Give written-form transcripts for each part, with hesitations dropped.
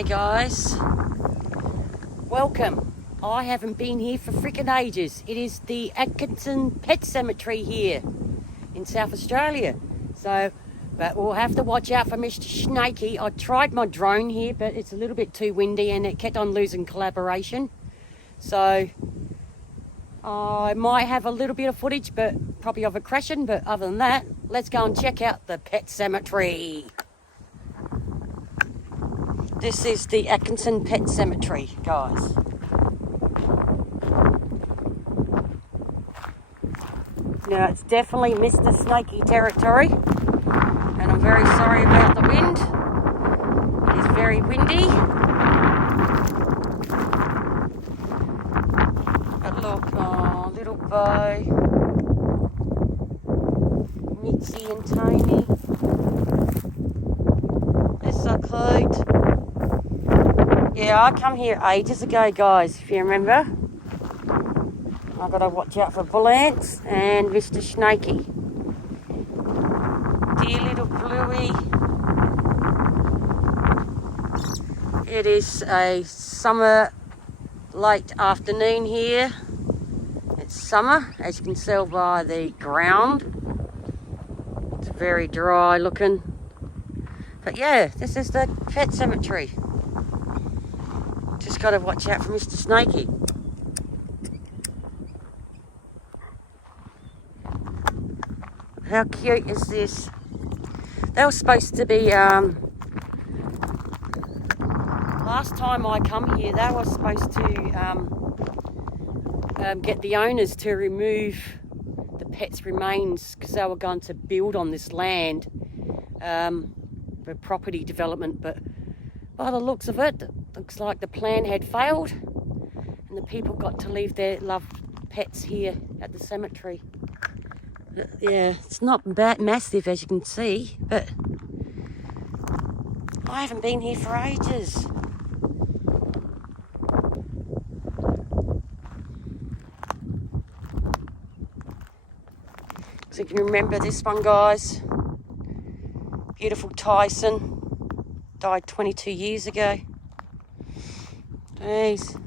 G'day guys, welcome. I haven't been here for freaking ages. It is the Atkinson Pet Cemetery here in South Australia. But we'll have to watch out for Mr. Snaky. I tried my drone here, but it's a little bit too windy and it kept on losing collaboration. So I might have a little bit of footage, but probably of a crashing. But other than that, let's go and check out the pet cemetery. This is the Atkinson Pet Cemetery, guys. Now, it's definitely Mr. Snaky territory, and I'm very sorry about the wind. It is very windy. But look, oh, little Bo, Mitzi and Tony. They're so cute. Yeah, I come here ages ago, guys, if you remember. I've got to watch out for bull ants and Mr. Snaky. Dear little Bluey. It is a summer late afternoon here. It's summer, as you can tell by the ground. It's very dry looking. But yeah, this is the pet cemetery. Just got to watch out for Mr. Snaky. How cute is this? They were supposed to be, last time I come here, they were supposed to get the owners to remove the pets' remains because they were going to build on this land for property development, but by the looks of it, looks like the plan had failed and the people got to leave their loved pets here at the cemetery. Yeah, it's not that massive as you can see, but I haven't been here for ages. So you can remember this one, guys. Beautiful Tyson. Died 22 years ago. Jeez.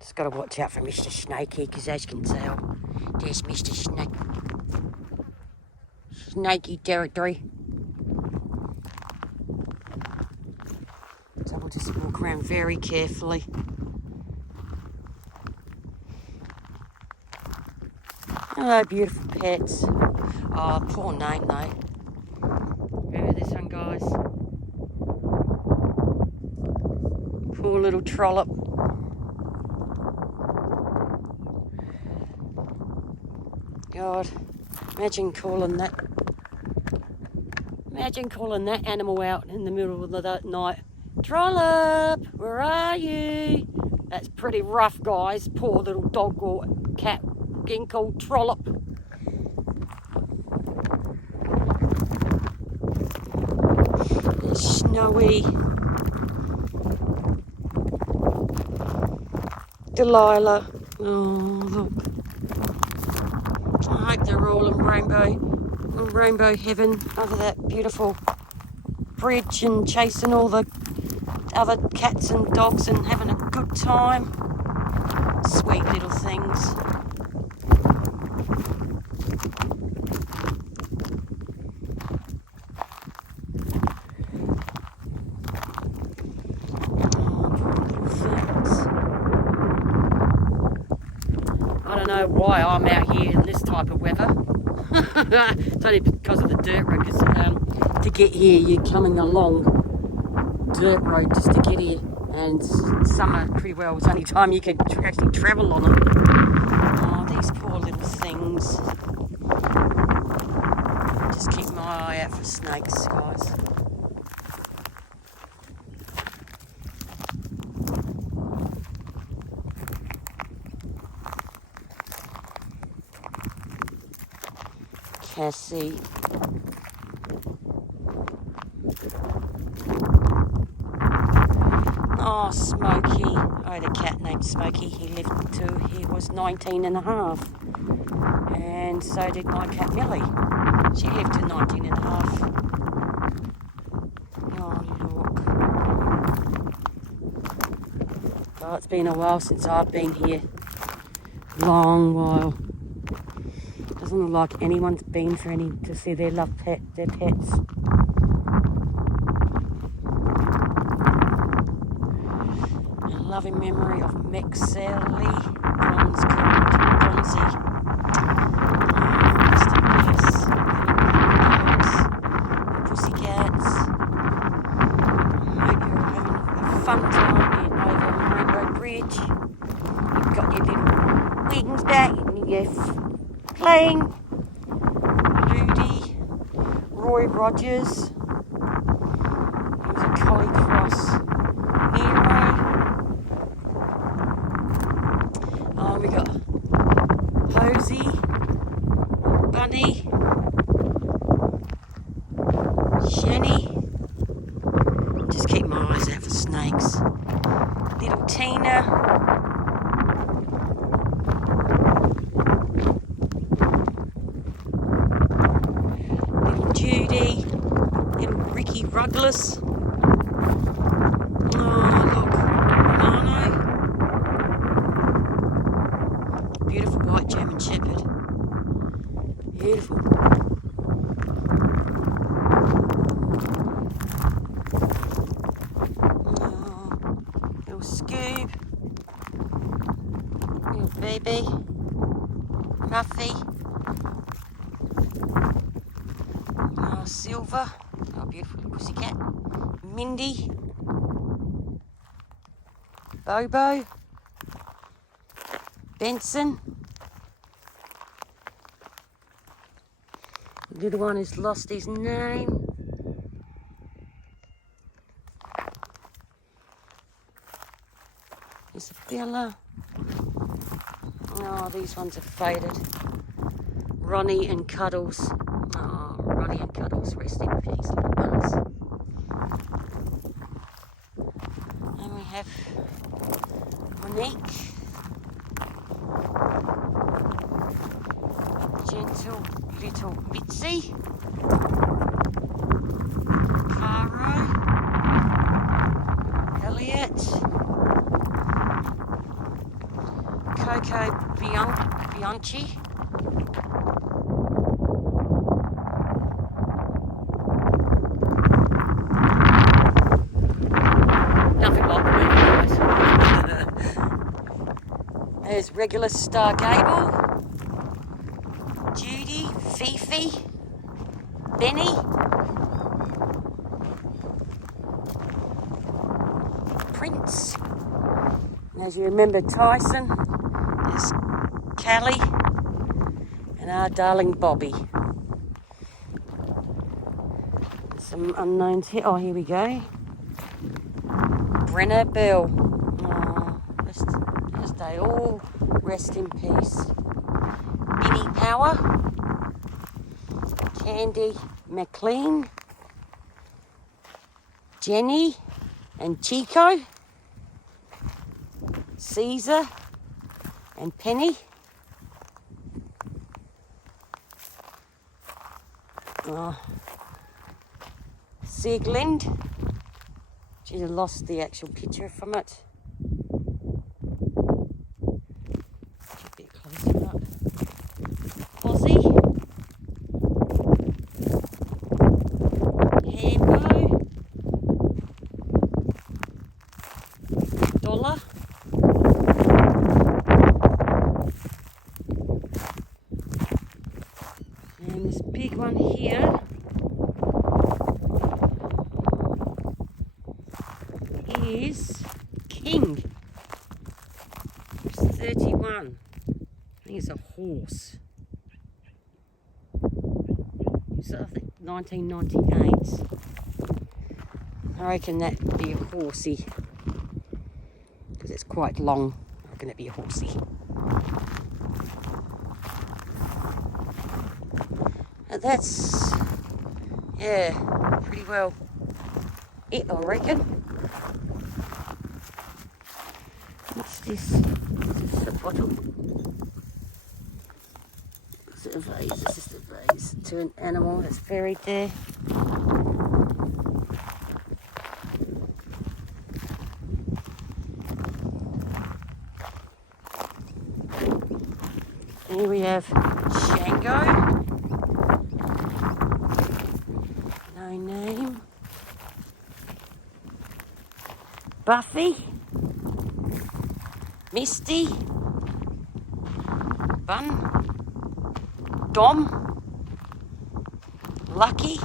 Just got to watch out for Mr. Snaky because as you can tell, there's Mr. Snake. Snaky territory. So we'll just walk around very carefully. Hello, beautiful pets. Oh, poor Nate, though. Remember this one, guys? Poor little trollop. God, imagine calling that animal out in the middle of the night. Trollop, where are you? That's pretty rough, guys. Poor little dog or cat getting called Trollop. It's snowy. Delilah. Oh, look. I hope they're all in rainbow heaven over that beautiful bridge and chasing all the other cats and dogs and having a good time. Sweet little things. I don't know why I'm out here in this type of weather. It's only because of the dirt road, because to get here you're coming along dirt road just to get here, and summer pretty well is the only time you can actually travel on it. Oh, these poor little things. Just keep my eye out for snakes, guys. Cassie. Oh, Smokey. I had a cat named Smokey. He lived till he was 19 and a half. And so did my cat Millie. She lived to 19 and a half. Oh, look. Oh, it's been a while since I've been here. Long while. Doesn't look like anyone's been for any to see their their pets. A loving memory of Mexelly Bronzy. Rest in peace. The pussycats. I hope you're having a fun time over on the Rainbow Bridge. You've got your little wings back and you're playing. Rudy, Roy Rogers, he was a colleague for us. Nero. Oh, we got Posey, Bunny, Shanny. Just keep my eyes out for snakes. Little Tina. Judy, little Ricky Rugless. Oh, look, Romano. Beautiful white German Shepherd. Beautiful. Oh, little Scoob. Little baby. Muffy. Silver, oh beautiful little pussycat. Mindy, Bobo, Benson. The little one has lost his name. Isabella. Oh, these ones are faded. Ronnie and Cuddles. Oh, Ronnie and Cuddles, rest in peace, little ones. And we have Monique, gentle little Mitzi, Caro, Elliot, Coco Bianchi. There's regular Star Gable, Judy, Fifi, Benny, Prince. And as you remember, Tyson, there's Callie, and our darling Bobby. Some unknowns here. Oh, here we go. Brenner Bell. They all rest in peace. Binny Power, Candy McLean, Jenny and Chico, Caesar and Penny, Sieglind. She lost the actual picture from it. Aussie, Hambo, Dollar, and this big one here is King. It's 31. I think it's a horse. So I think 1998. I reckon that'd be a horsey because it's quite long. I reckon it'd be a horsey. And that's, yeah, pretty well it, I reckon. this? It's a bottle. Is it a vase? It's just a vase to an animal that's buried there. Here we have Shango. No name. Buffy. Misty. Bun. Dom. Lucky.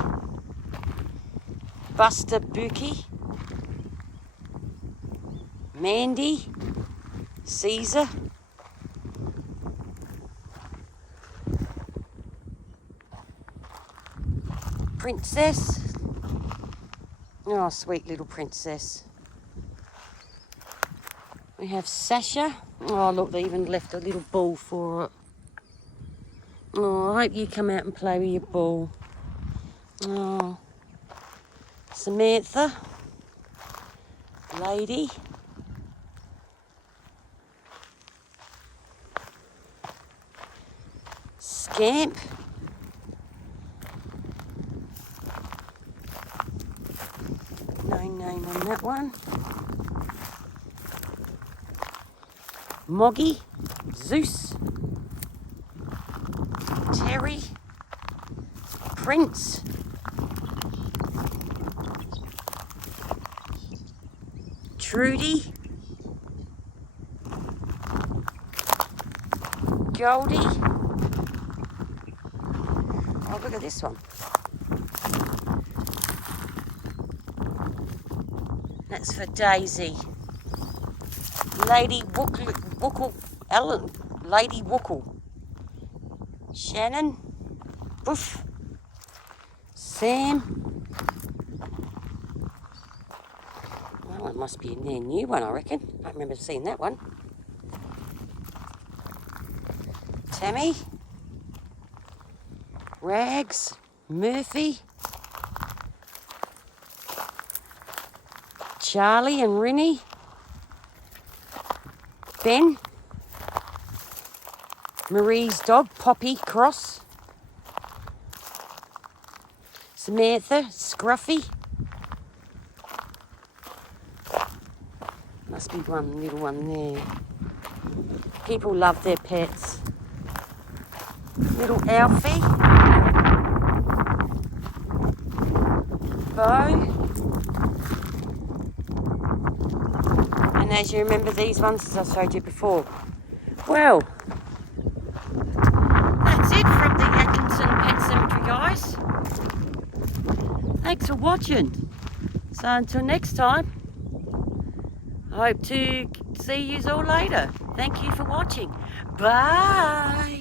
Buster Bookie. Mandy. Caesar. Princess. Oh, sweet little princess. We have Sasha. Oh, look, they even left a little ball for it. Oh, I hope you come out and play with your ball. Oh. Samantha. Lady. Scamp. No name on that one. Moggy, Zeus, Terry, Prince, Trudy, Goldie. Oh, look at this one. That's for Daisy. Lady Wookle, Ellen, Lady Wookle. Shannon, Boof, Sam. Well, it must be a new one, I reckon. I don't remember seeing that one. Tammy, Rags, Murphy, Charlie and Rennie, Ben, Marie's dog, Poppy, Cross, Samantha, Scruffy. Must be one little one there. People love their pets. Little Alfie, Bo. And as you remember these ones, as I showed you before. Well, that's it from the Atkinson Pet Cemetery, guys. Thanks for watching. So until next time, I hope to see you all later. Thank you for watching. Bye.